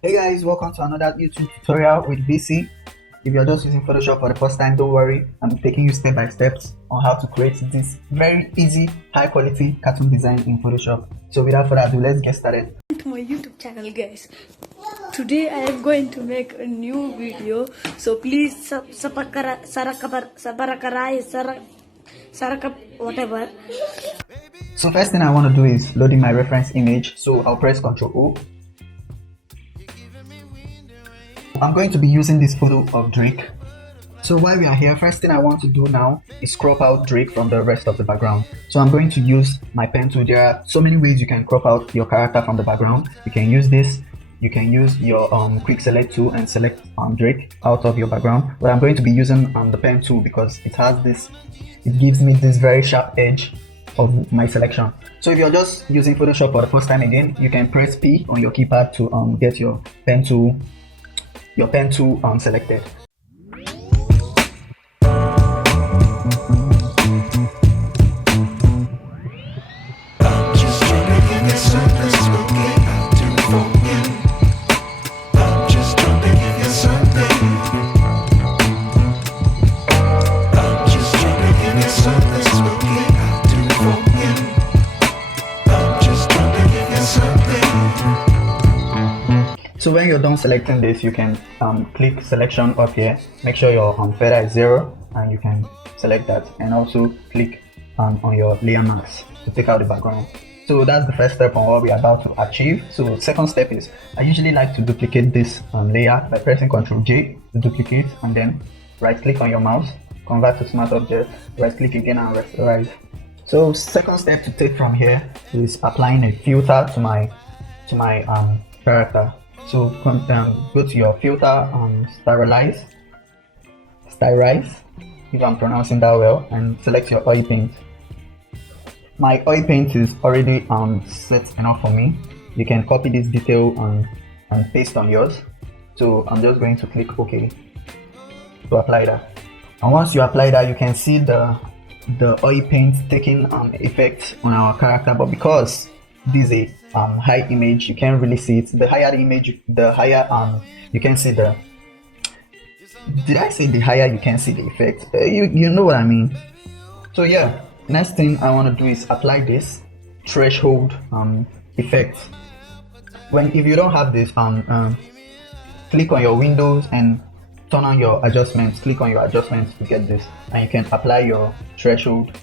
Hey guys, welcome to another YouTube tutorial with BC. If you're just using Photoshop for the first time, don't worry. I'm taking you step by steps on how to create this very easy, high quality cartoon design in Photoshop. So without further ado, let's get started. To my YouTube channel, guys. Today I am going to make a new video. So please whatever. So first thing I want to do is loading my reference image. So I'll press Ctrl O. I'm going to be using this photo of Drake. So while we are here, first thing I want to do now is crop out Drake from the rest of the background. So I'm going to use my pen tool. There are so many ways you can crop out your character from the background. You can use this. You can use your quick select tool and select Drake out of your background. But I'm going to be using the pen tool because it has this, it gives me this very sharp edge of my selection. So if you're just using Photoshop for the first time again, you can press P on your keypad to get your pen tool selected. So when you're done selecting this, you can click selection up here. Make sure your feather is 0 and you can select that, and also click on your layer mask to take out the background. So that's the first step on what we're about to achieve. So second step is, I usually like to duplicate this layer by pressing Ctrl J to duplicate, and then right click on your mouse, convert to smart object, right click again and rasterize. So second step to take from here is applying a filter to my character. So go to your filter, stylize, if I'm pronouncing that well, and select your oil paint. My oil paint is already set enough for me. You can copy this detail and paste on yours. So I'm just going to click OK to apply that. And once you apply that, you can see the oil paint taking effect on our character. But because this is a high image, you can't really see it. The higher the image, the higher you can see the, did I say the higher you can see the effect? You know what I mean. So yeah, next thing I want to do is apply this threshold effect. If you don't have this, click on your windows and turn on your adjustments. Click on your adjustments to get this, and you can apply your threshold.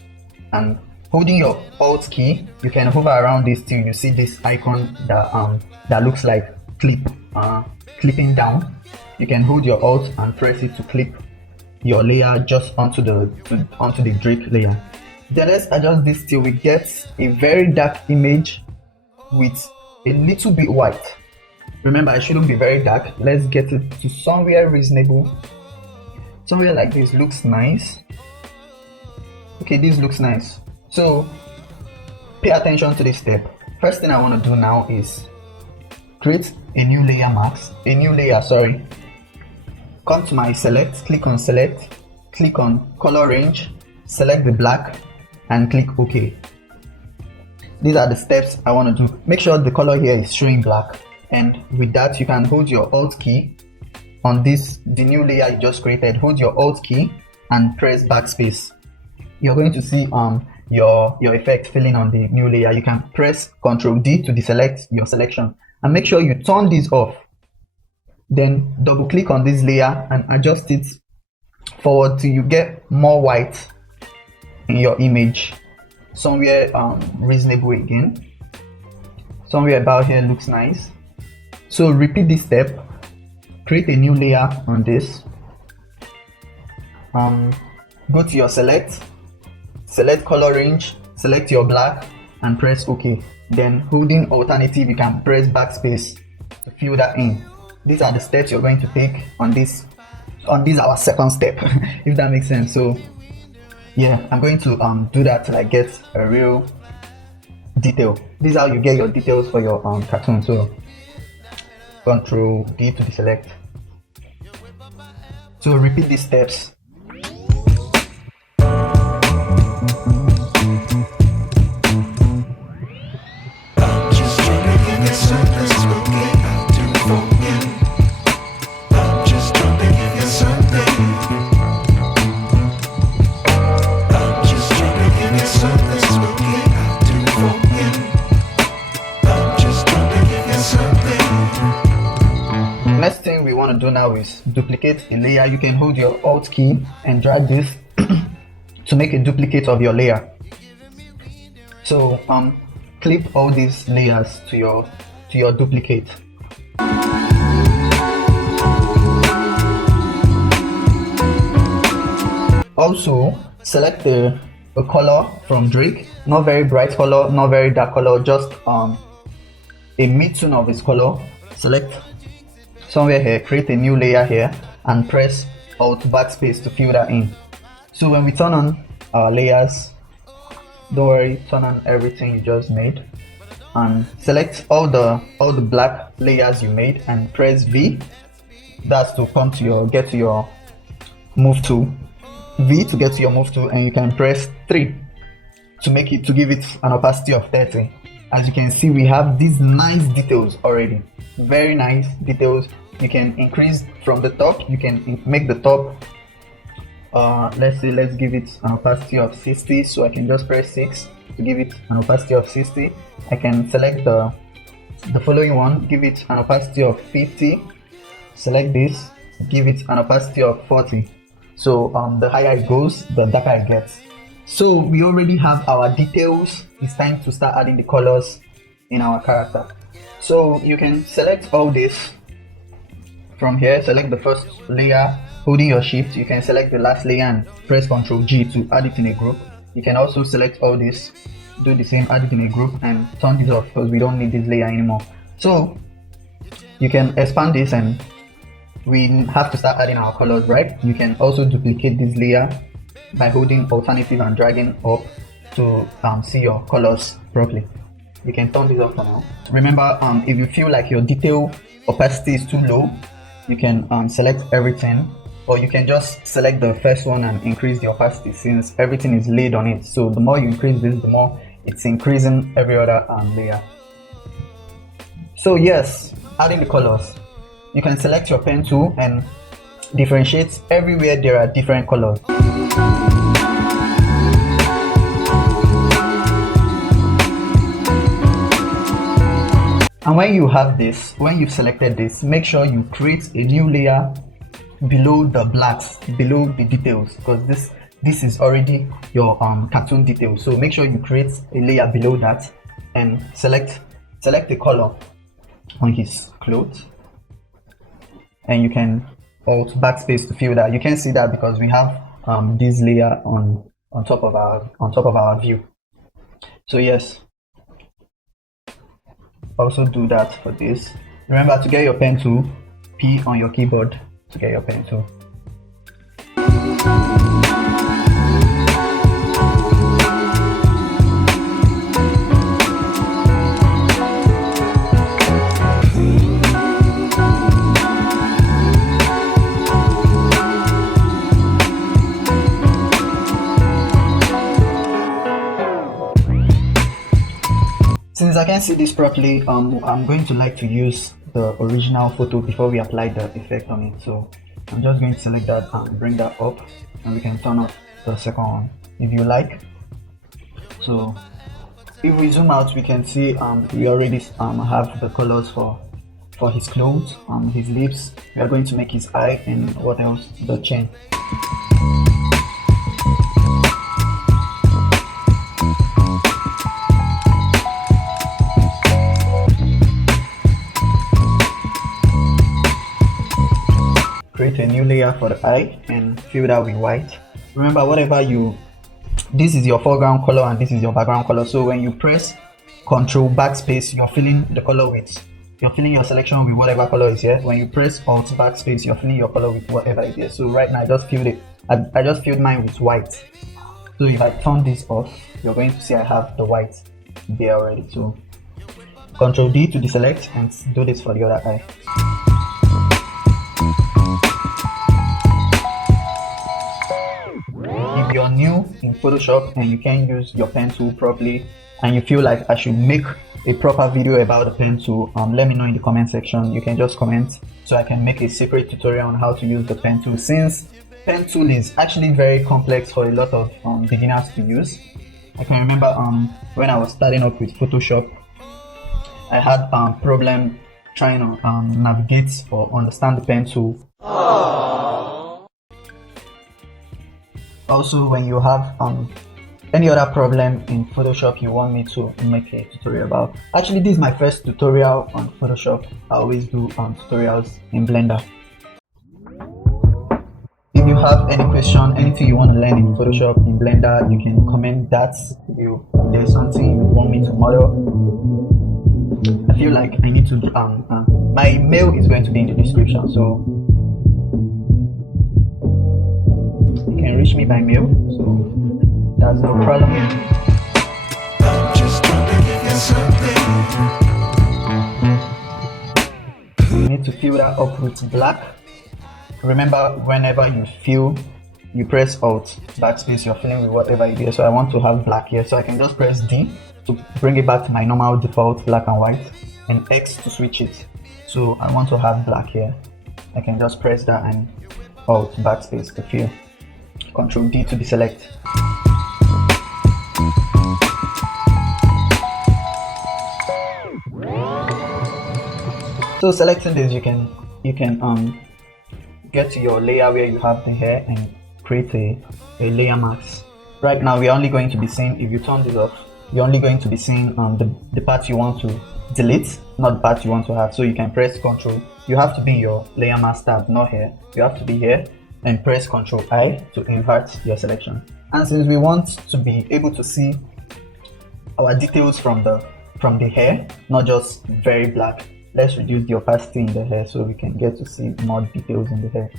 And holding your Alt key, you can hover around this till you see this icon that looks like clipping down. You can hold your Alt and press it to clip your layer just onto the Drake layer. Then let's adjust this till we get a very dark image with a little bit white. Remember, it shouldn't be very dark. Let's get it to somewhere reasonable. Somewhere like this looks nice. Okay, this looks nice. So pay attention to this step. First thing I want to do now is create a new layer mask, Come to my select, click on select, click on color range, select the black and click OK. These are the steps I want to do. Make sure the color here is showing black, and with that you can hold your Alt key on the new layer you just created. Hold your Alt key and press backspace. You're going to see your effect filling on the new layer. You can press Ctrl D to deselect your selection, and make sure you turn this off. Then double click on this layer and adjust it forward till you get more white in your image. Somewhere reasonable again. Somewhere about here looks nice. So repeat this step. Create a new layer on this. Go to your select color range, select your black and press OK. Then holding alternative, you can press backspace to fill that in. These are the steps you're going to take on this our second step, if that makes sense. So yeah, I'm going to do that till I get a real detail. This is how you get your details for your cartoon. So Ctrl D to deselect. So repeat these steps. next thing we want to do now is duplicate a layer. You can hold your Alt key and drag this to make a duplicate of your layer. So clip all these layers to your duplicate. Also select a color from Drake, not very bright color, not very dark color, just a mid-tone of its color. Select somewhere here, create a new layer here, and press Alt backspace to fill that in. So when we turn on our layers, don't worry, turn on everything you just made and select all the black layers you made and press V. That's to come to get to your move tool. V to get to your move tool, and you can press 3 to give it an opacity of 30. As you can see, we have these nice details already, very nice details. You can increase from the top, you can make the top let's give it an opacity of 60. So I can just press 6 to give it an opacity of 60. I can select the following one, give it an opacity of 50. Select this, give it an opacity of 40. So the higher it goes, the darker it gets. So we already have our details. It's time to start adding the colors in our character. So you can select all this from here. Select the first layer, holding your shift. You can select the last layer and press Ctrl G to add it in a group. You can also select all this, do the same, add it in a group, and turn this off because we don't need this layer anymore. So you can expand this, and we have to start adding our colors, right? You can also duplicate this layer by holding alternative and dragging up to see your colors properly. You can turn this off for now. Remember, if you feel like your detail opacity is too low, you can select everything, or you can just select the first one and increase the opacity, since everything is laid on it. So the more you increase this, the more it's increasing every other layer. So yes, adding the colors. You can select your pen tool and differentiate everywhere there are different colors. And when you have this, when you've selected this, make sure you create a new layer below the blacks, below the details, because this is already your cartoon detail. So make sure you create a layer below that and select the color on his clothes. And you can Alt backspace to fill that. You can see that because we have this layer on top of our view. So yes, also do that for this. Remember to get your pen tool, P on your keyboard to get your pen tool. Since I can't see this properly, I'm going to like to use the original photo before we apply the effect on it. So I'm just going to select that and bring that up, and we can turn off the second one if you like. So if we zoom out, we can see we already have the colors for his clothes, his lips. We are going to make his eye, and what else? The chin. Create a new layer for the eye and fill that with white. Remember, this is your foreground color and this is your background color. So when you press Ctrl backspace, you're filling your selection with whatever color is here. When you press Alt backspace, you're filling your color with whatever is here. So right now I just filled it. I just filled mine with white. So if I turn this off, you're going to see I have the white there already. So Ctrl D to deselect and do this for the other eye. If you're new in Photoshop and you can't use your pen tool properly, and you feel like I should make a proper video about the pen tool, let me know in the comment section. You can just comment so I can make a separate tutorial on how to use the pen tool, since pen tool is actually very complex for a lot of beginners to use. I can remember when I was starting up with Photoshop, I had problem trying to navigate or understand the pen tool. Also, when you have any other problem in Photoshop you want me to make a tutorial about. Actually, this is my first tutorial on Photoshop. I always do tutorials in Blender. If you have any question, anything you want to learn in Photoshop, in Blender, you can comment that. If there's something you want me to model, I feel like I need to my mail is going to be in the description, so you can reach me by mail, so that's no problem. Just trying to give you something. You need to fill that up with black. Remember, whenever you fill, you press Alt, backspace, you're filling with whatever it is. So I want to have black here, so I can just press D to bring it back to my normal default black and white, and X to switch it. So I want to have black here. I can just press that and Alt, backspace to fill. Control D to deselect. So selecting this, you can get to your layer where you have the hair and create a layer mask. Right now we are only going to be seeing, if you turn this off, you're only going to be seeing the parts you want to delete, not the parts you want to have. So you can press Ctrl. You have to be in your layer mask tab, not here. You have to be here and press Ctrl I to invert your selection. And since we want to be able to see our details from the hair, not just very black, let's reduce the opacity in the hair so we can get to see more details in the hair.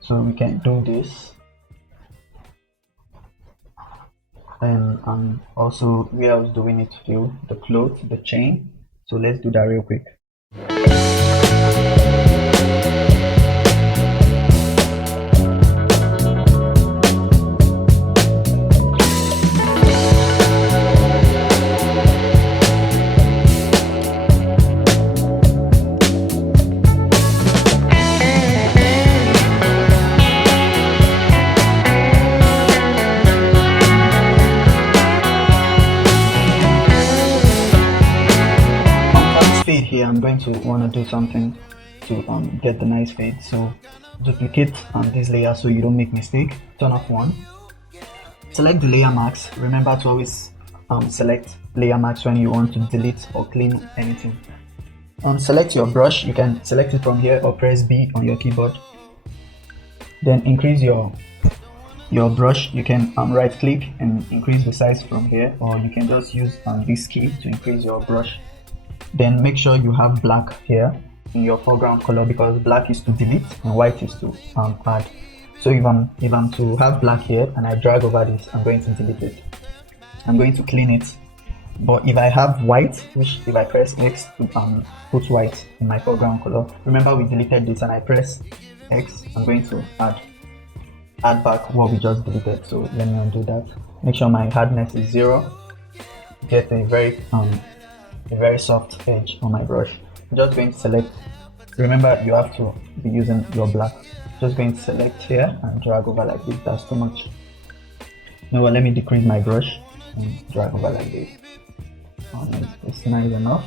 So we can do this. And also, where else do we need to do? The cloth, the chain. So let's do that real quick. Here I'm going to want to do something to get the nice fade. So duplicate this layer so you don't make mistake. Turn off one. Select the layer mask. Remember to always select layer mask when you want to delete or clean anything. Select your brush. You can select it from here or press B on your keyboard. Then increase your brush. You can right click and increase the size from here, or you can just use this key to increase your brush. Then make sure you have black here in your foreground color, because black is to delete and white is to add. So if I'm to have black here and I drag over this, I'm going to delete it. I'm going to clean it. But if I have white, which if I press X to put white in my foreground color, remember we deleted this and I press X, I'm going to add back what we just deleted. So let me undo that. Make sure my hardness is 0. Get a very soft edge on my brush. I'm just going to select. Remember, you have to be using your black. Just going to select here and drag over like this. That's too much. Now let me decrease my brush and drag over like this. It's nice enough.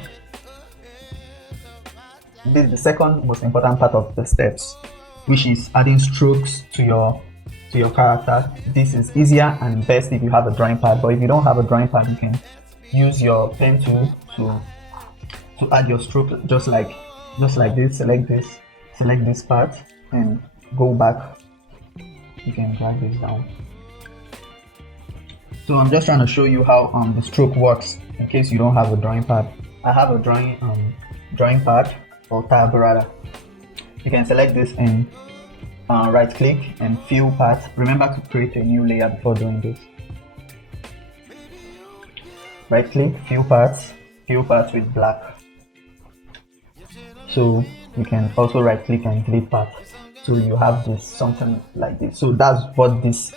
This is the second most important part of the steps, which is adding strokes to your character. This is easier and best if you have a drawing pad, but if you don't have a drawing pad, you can use your pen tool to add your stroke just like this. Select this part and go back. You can drag this down. So I'm just trying to show you how the stroke works in case you don't have a drawing pad. I have a drawing pad or tab rather. You can select this and right click and fill path. Remember to create a new layer before doing this. Right click, fill paths with black. So you can also right click and delete path. So you have this something like this. So that's what this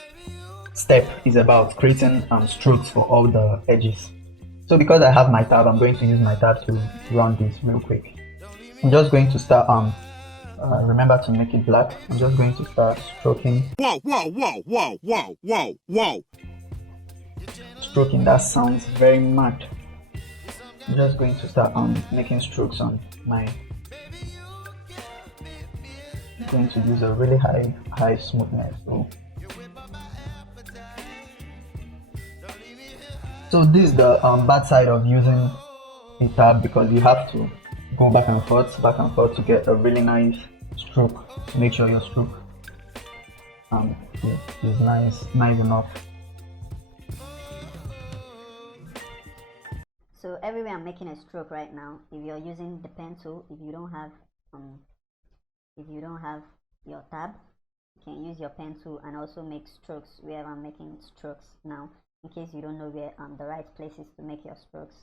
step is about, creating strokes for all the edges. So because I have my tab, I'm going to use my tab to run this real quick. I'm just going to start remember to make it black. I'm just going to start stroking. Whoa. Stroking, that sounds very mad. I'm just going to start making strokes on my. I'm going to use a really high smoothness. So this is the bad side of using a tab, because you have to go back and forth to get a really nice stroke. To make sure your stroke is nice enough. So everywhere I'm making a stroke right now, if you're using the pen tool, if you don't have your tab, you can use your pen tool and also make strokes wherever I'm making strokes now, in case you don't know where the right places to make your strokes.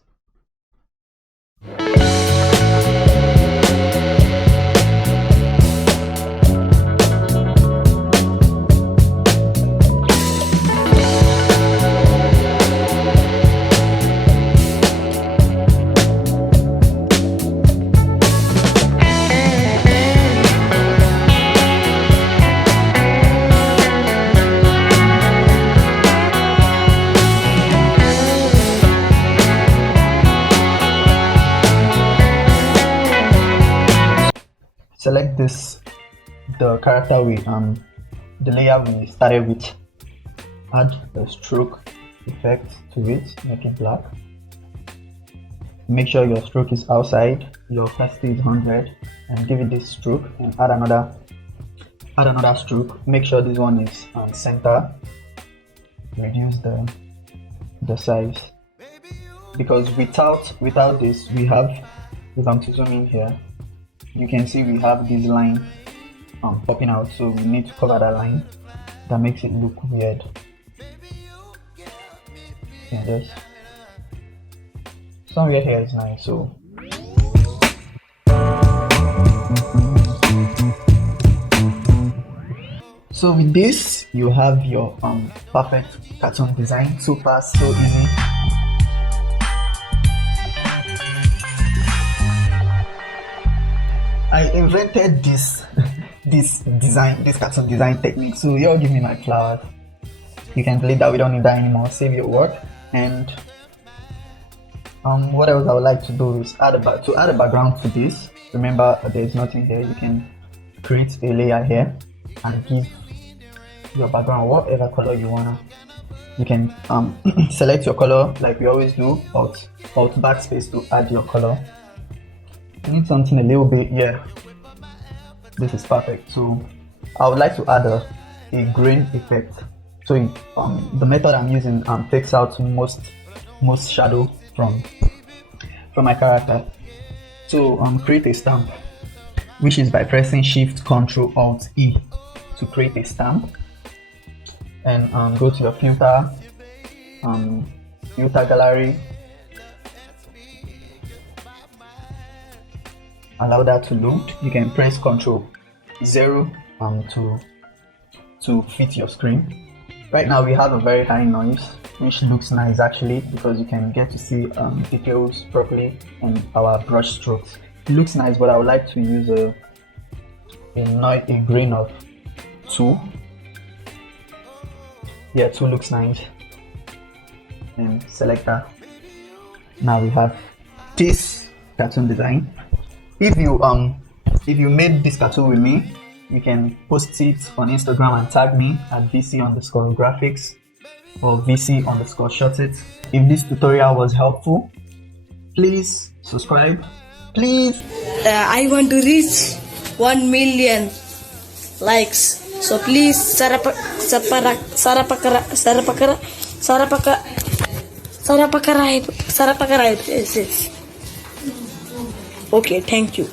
Select the character the layer we started with. Add the stroke effect to it, make it black. Make sure your stroke is outside, your opacity is 100, and give it this stroke, and add another stroke. Make sure this one is center. Reduce the size, because without this, we have, if I'm to zoom in here, you can see we have this line popping out, so we need to cover that line. That makes it look weird. Yeah, just somewhere here is nice. So with this, you have your perfect cartoon design. So fast, so easy. I invented this cartoon design technique. So y'all give me my flowers. You can delete that, we don't need that anymore. Save your work. And what else I would like to do is add a background to this. Remember, there's nothing here. You can create a layer here and give your background whatever color you wanna. You can select your color like we always do, alt backspace to add your color. You need something a little bit, yeah, this is perfect. So I would like to add a grain effect. So the method I'm using takes out most shadow from my character. So create a stamp, which is by pressing Shift Ctrl Alt E to create a stamp, and go to your filter gallery. Allow that to load. You can press Ctrl 0 to fit your screen. Right now we have a very high noise, which looks nice actually, because you can get to see details properly in our brush strokes. It looks nice, but I would like to use a grain of 2. Yeah, 2 looks nice. And select that. Now we have this cartoon design. If you made this cartoon with me, you can post it on Instagram and tag me at VC_graphics or VC_shotit. If this tutorial was helpful, please subscribe. Please. I want to reach 1 million likes. So please, sarapakarai. Okay, thank you.